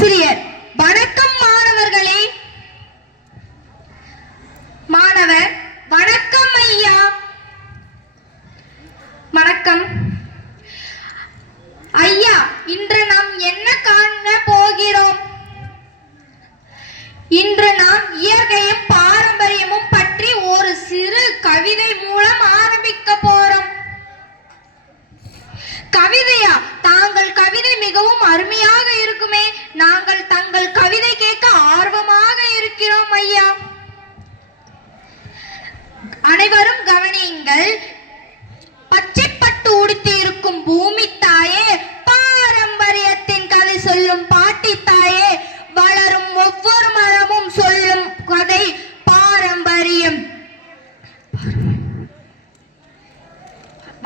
ஆசிரியர். வணக்கம் மாணவர்களே. மாணவர் வணக்கம் ஐயா. வணக்கம் ஐயா. இன்று நாம் என்ன காண போகிறோம்? இன்று நாம் இயற்கையும் பாரம்பரியமும் பற்றி ஒரு சிறு கவிதை மூலம் ஆரம்பிக்க போறோம். கவிதையா? தாங்கள் கவிதை மிகவும் அருமையாக இருக்குமே. நாங்கள் தங்கள் கவிதை கேட்க ஆர்வமாக இருக்கிறோம் ஐயா. அனைவரும் கவனியுங்கள். பச்சைப்பட்டு உடுத்தி இருக்கும் பூமி தாயே, பாரம்பரியத்தின் கதை சொல்லும் பாட்டி தாயே, வளரும் ஒவ்வொரு மரமும் சொல்லும் கதை பாரம்பரியம்.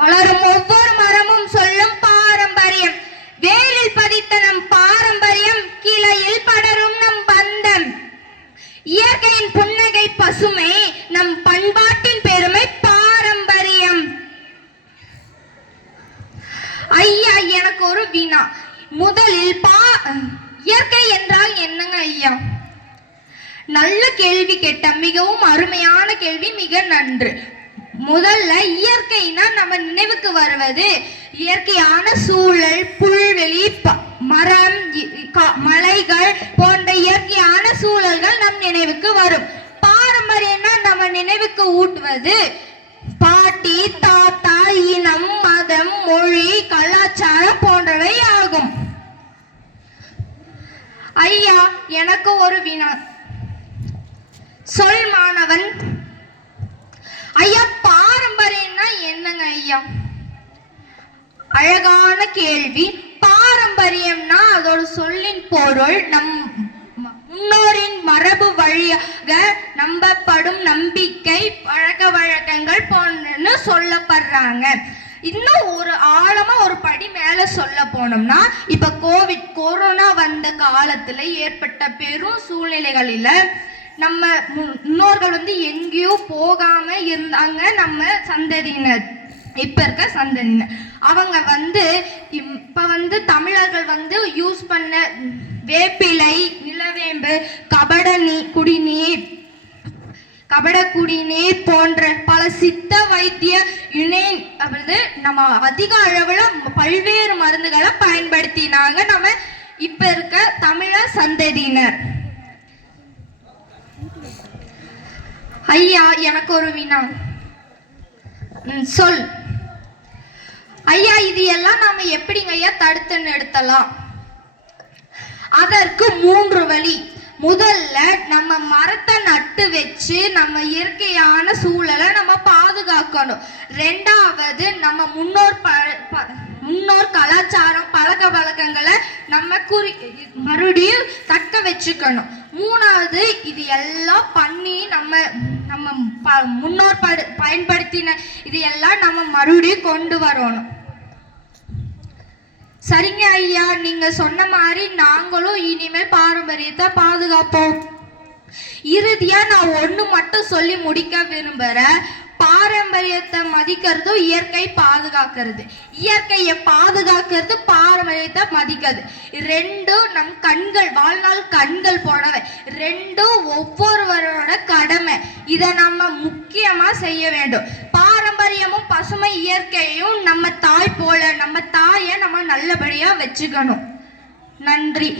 வளரும் ஒவ்வொரு மரமும் சொல்லும் பாரம்பரியம். வேரில் பதித்த நம் பாரம்பரியம், கிளையில் படரும் நம் பந்தம். இயற்கையின் புன்னகை பசுமை, நம் பண்பாட்டின் பெருமை பாரம்பரியம். ஐயா, எனக்கு ஒரு வினா. முதலில் இயற்கை என்றால் என்னங்க ஐயா? நல்ல கேள்வி கேட்ட, மிகவும் அருமையான கேள்வி, மிக நன்று. முதல்ல இயற்கைனா நம்ம நினைவுக்கு வருவது இயற்கையான சூழல், புல்வெளி, மரம், மலைகள் போன்ற இயற்கையான சூழல்கள் நம் நினைவுக்கு வரும். பாரம்பரியம்னா நம்ம நினைவுக்கு ஊட்டுவது பாட்டி, தாத்தா, இனம், மதம், மொழி, கலாச்சாரம் போன்றவை ஆகும். ஐயா, எனக்கு ஒரு வினா. சொல் மாணவன். ஐயா, பாரம்பரியம்னா என்னங்க ஐயா? அழகான கேள்வி. பாரம்பரியம்னா அதோட சொல்லின் பொருள் நம் முன்னோரின் மரபு வழியாக நம்பப்படும் நம்பிக்கை, பழக்க வழக்கங்கள் போன்னு சொல்லப்படுறாங்க. இன்னும் ஒரு ஆழமா ஒரு படி மேல சொல்ல போனோம்னா, இப்ப கொரோனா வந்த காலத்துல ஏற்பட்ட பெரும் சூழ்நிலைகளில நம்ம முன்னோர்கள் எங்கேயோ போகாம இருந்தாங்க. நம்ம சந்ததியினர், இப்ப இருக்க சந்ததியினர், அவங்க இப்ப தமிழர்கள் யூஸ் பண்ண வேப்பிலை, நிலவேம்பு, கபட குடிநீர் போன்ற பல சித்த வைத்திய நம்ம அதிக அளவுல பல்வேறு மருந்துகளை பயன்படுத்தினாங்க நம்ம இப்ப இருக்க தமிழர் சந்ததியினர். ஐயா, எனக்கு ஒரு வினா. சொல் ஐயா. இது எல்லாம் நாம எப்படிங்க ஐயா தடுத்து நிறுத்தலாம்? அதற்கு 3 வழி. முதல்ல நம்ம மரத்தை நட்டு வச்சு நம்ம இயற்கையான சூழலை நம்ம பாதுகாக்கணும். 2வது நம்ம முன்னோர் கலாச்சாரம், பழக்க வழக்கங்களை நம்ம மறுபடியும் தக்க வச்சுக்கணும். 3வது இது எல்லாம் பண்ணி நம்ம முன்னோர் பயன்படுத்தின இது எல்லாம் நம்ம மறுபடியும் கொண்டு வரணும். சரிங்க ஐயா, நீங்க சொன்ன மாதிரி நாங்களும் இனிமேல் பாரம்பரியத்தை பாதுகாப்போம். இறுதியா நான் ஒண்ணு மட்டும் சொல்லி முடிக்க விரும்புறேன். பாரம்பரியத்தை மதிக்கிறதும் இயற்கை பாதுகாக்கிறது. இயற்கையை பாதுகாக்கிறது, பாரம்பரியத்தை மதிக்கிறது. 2ம் நம் கண்கள், வாழ்நாள் கண்கள் போனவை. 2ம் ஒவ்வொருவரோட கடமை. இதை நம்ம முக்கியமா செய்ய வேண்டும். பாரம்பரியமும் பசுமை இயற்கையும் நம்ம தாய் போல, நம்ம தாயை நம்ம நல்லபடியா வச்சுக்கணும். நன்றி.